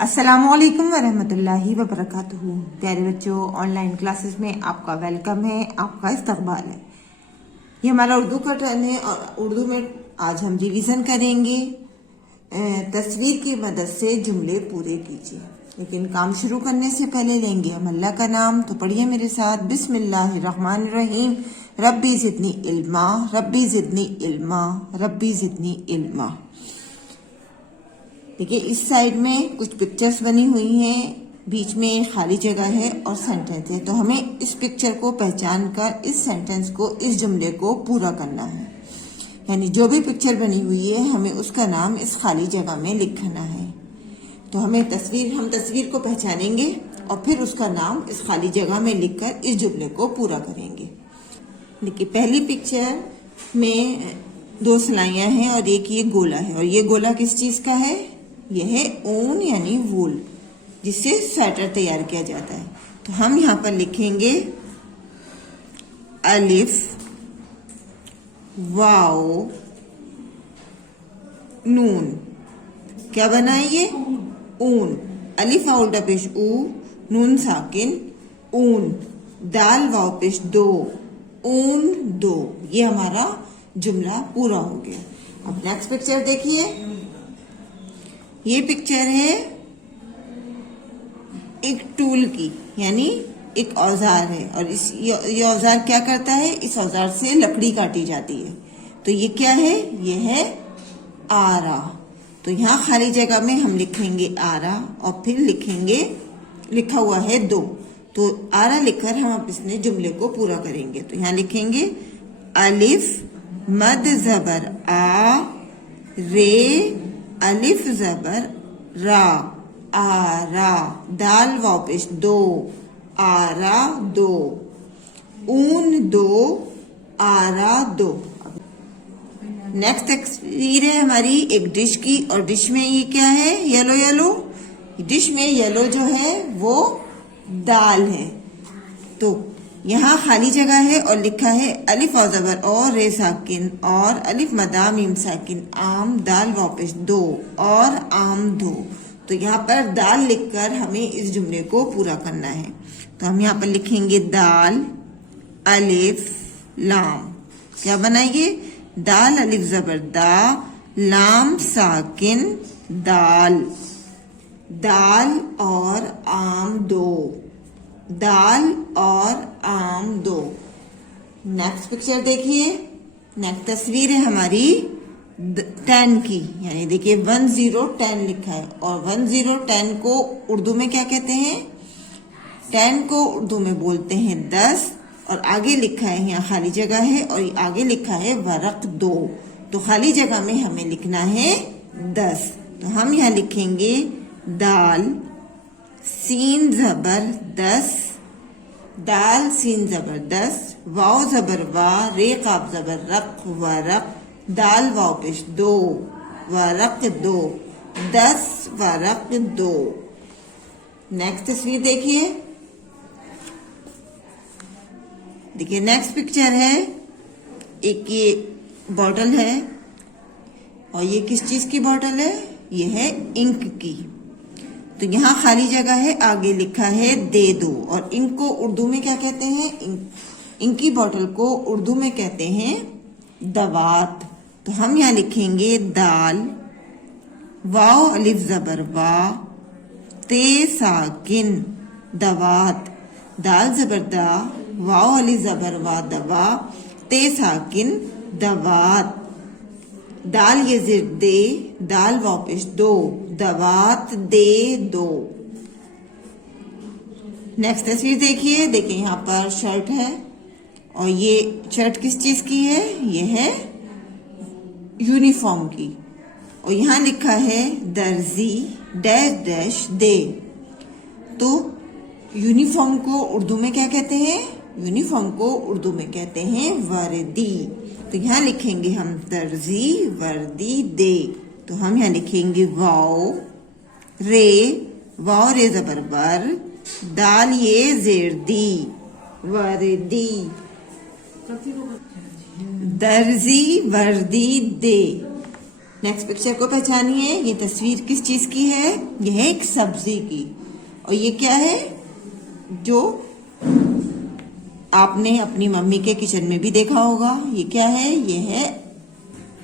अस्सलामुअलैकुम वरहमतुल्लाहि वबरकातुहू। प्यारे बच्चों, ऑनलाइन क्लासेस में आपका वेलकम है, आपका इस्तकबाल है। ये हमारा उर्दू का टर्न है और उर्दू में आज हम रिवीजन करेंगे। तस्वीर की मदद से जुमले पूरे कीजिए। लेकिन काम शुरू करने से पहले लेंगे हम अल्लाह का नाम, तो पढ़िए मेरे साथ। बिस्मिल्लाहिर्रहमानिर्रहीम। रब्बी ज़िदनी इल्मा, रब्बी ज़िदनी इल्मा, रब्बी ज़िदनी इल्मा। देखिए, इस साइड में कुछ पिक्चर्स बनी हुई हैं, बीच में खाली जगह है और सेंटेंस है। तो हमें इस पिक्चर को पहचान कर इस सेंटेंस को, इस जुमले को पूरा करना है। यानी जो भी पिक्चर बनी हुई है हमें उसका नाम इस खाली जगह में लिखना है। तो हम तस्वीर को पहचानेंगे और फिर उसका नाम इस खाली जगह में लिखकर इस जुमले को पूरा करेंगे। देखिए, पहली पिक्चर में दो सिलाइयां हैं और एक ये गोला है। और ये गोला किस चीज का है? यह है ऊन यानी वूल, जिससे स्वेटर तैयार किया जाता है। तो हम यहाँ पर लिखेंगे अलिफ वाओ नून। क्या बना है ये? ऊन। अलिफ वाओ उल्टा पेश ऊ, नून साकिन ऊन, दाल वाओ पेश दो, ऊन दो। ये हमारा जुमला पूरा हो गया। अब नेक्स्ट पिक्चर देखिए। ये पिक्चर है एक टूल की, यानी एक औजार है। और ये औजार क्या करता है? इस औजार से लकड़ी काटी जाती है। तो ये क्या है? ये है आरा। तो यहाँ खाली जगह में हम लिखेंगे आरा और फिर लिखा हुआ है दो। तो आरा लिखकर हम अब इसमें जुमले को पूरा करेंगे। तो यहाँ लिखेंगे अलिफ मद जबर आ, रे अलिफ जबर रा, आरा, दाल वाओ पेश दो, आरा दो, ऊन दो, आरा दो। नेक्स्ट तस्वीर है हमारी एक डिश की, और डिश में ये क्या है? Yellow yellow. डिश में येलो जो है वो दाल है। तो यहाँ खाली जगह है और लिखा है अलिफ वाव ज़बर और रे साकिन और अलिफ मदा मीम साकिन आम, दाल वापस दो और आम दो। तो यहाँ पर दाल लिखकर हमें इस जुमले को पूरा करना है। तो हम यहाँ पर लिखेंगे दाल अलिफ लाम। क्या बनाइए? दाल अलिफ ज़बर दा, लाम साकिन दाल, दाल और आम दो, दाल और आम दो। नेक्स्ट पिक्चर देखिए। नेक्स्ट तस्वीर है हमारी 10 की, यानी देखिए 1010 लिखा है। और 1010 को उर्दू में क्या कहते हैं? 10 को उर्दू में बोलते हैं 10। और आगे लिखा है, यहाँ खाली जगह है और आगे लिखा है वरक दो। तो खाली जगह में हमें लिखना है 10। तो हम यहाँ लिखेंगे दाल सीन जबर 10, दाल सीन जबर 10, वाव जबर वा, रे काब जबर रक, वरक, दाल वाव पेश दो, वरक दो, 10 वरक दो। नेक्स्ट तस्वीर देखिए। देखिए, नेक्स्ट पिक्चर है एक ये बॉटल है। और ये किस चीज की बॉटल है? ये है इंक की। तो यहाँ खाली जगह है, आगे लिखा है दे दो। और इंक को उर्दू में क्या कहते हैं? इंक की बोतल को उर्दू में कहते हैं दवात। तो हम यहाँ लिखेंगे दाल वाव अलिफ जबर वा, ते साकिन दवात, दाल जबर दा, वाव अलिफ जबर वा दवा, ते साकिन दवात, दाल ये जिर दे, दाल वापस दो, दवात दे दो। नेक्स्ट तस्वीर देखिए। देखिए, यहाँ पर शर्ट है और ये शर्ट किस चीज की है? ये है यूनिफॉर्म की। और यहाँ लिखा है दर्जी डैश डैश दे। तो यूनिफॉर्म को उर्दू में क्या कहते हैं? यूनिफॉर्म को उर्दू में कहते हैं वर्दी। तो यहाँ लिखेंगे हम दर्जी वर्दी दे। तो हम यहाँ लिखेंगे वाओ रे, वाओ रे जबर बर, दाल ये जेर दी, वर्दी, दर्जी वर्दी दे। नेक्स्ट पिक्चर को पहचानिए। ये तस्वीर किस चीज की है? यह है एक सब्जी की। और ये क्या है? जो आपने अपनी मम्मी के किचन में भी देखा होगा। ये क्या है? ये है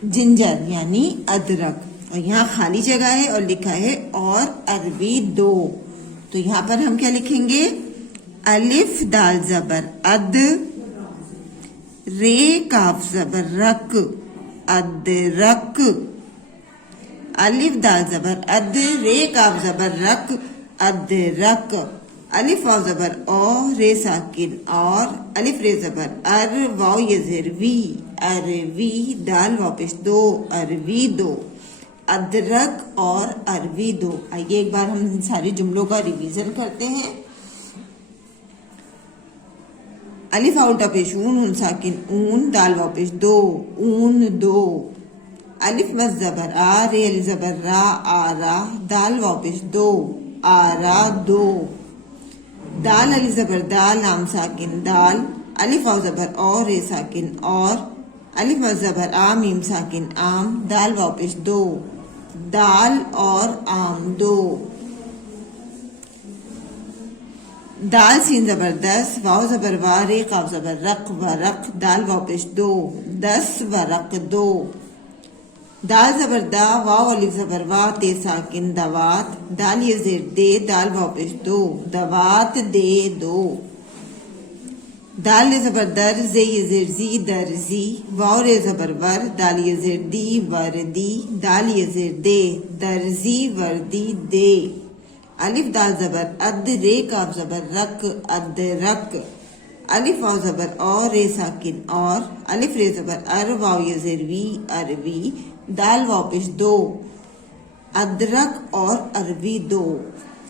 जिंजर यानी अदरक। और यहाँ खाली जगह है और लिखा है और अरबी 2। तो यहाँ पर हम क्या लिखेंगे? अलिफ दाल जबर अद, रे काफ जबर रक, अदरक। अलिफ दाल जबर अद, रे काफ जबर रक, अदरक। अलिफ वाव जबर ओ, रे साकिन और, अलिफ रे जबर अर, वाव ये जेर वी, अरवी। दाल वापिस 2, अरवी 2। अदरक और अरवी 2। आइए एक बार हम सारे जुमलों का रिवीजन करते हैं। अलिफ आउटा पेश ऊन साकिन ऊन, दाल वापिस 2, ऊन 2। अलिफ मस जबर आ, रे अली जबर रा, आरा। दाल वापिस 2, आरा 2। दाल अली जबर दाल, आम साकिन दाल। अलिफ वाव जबर और, रे साकिन और। अलिफ मस जबर आ, मीम साकिन आम। दाल वापिस 2, दाल और आम 2। दाल सीन जबरदस्त, वाव जबर वा, रे काफ जबर रक, वरक। दाल वापिस 2, 10 वरक 2। दाल जबर दा, वाव अलिफ जबर वा, ते साकिन दवात। दाल ये जेर दे, दाल वापिस 2, दवात दे 2। दाल ये जबर दर, जे ये जेर जी, दर्जी। वाव रे जबर वर, दाल ये जेर दी, वर्दी। दाल ये जेर दे, दर्जी वर्दी दे। अलिफ दाल जबर अद, रे काफ जबर रक, अदरक। अलिफ वाव जबर और, रे साकिन और। अलिफ रे जबर अर, वाव ये जेर वी, अरवी। दाल वापिस 2, अदरक और अरबी 2।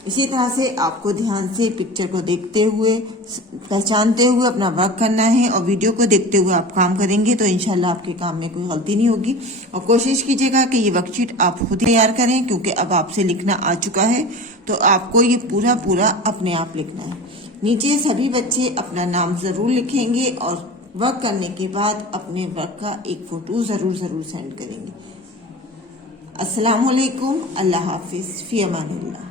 इसी तरह से आपको ध्यान से पिक्चर को देखते हुए, पहचानते हुए अपना वर्क करना है। और वीडियो को देखते हुए आप काम करेंगे तो इंशाल्लाह आपके काम में कोई गलती नहीं होगी। और कोशिश कीजिएगा कि ये वर्कशीट आप खुद तैयार करें, क्योंकि अब आपसे लिखना आ चुका है तो आपको ये पूरा पूरा अपने आप लिखना है। नीचे सभी बच्चे अपना नाम जरूर लिखेंगे और वर्क करने के बाद अपने वर्क का एक फोटो जरूर सेंड करेंगे। अस्सलाम वालेकुम, अल्लाह हाफिज, फी अमानिल्लाह।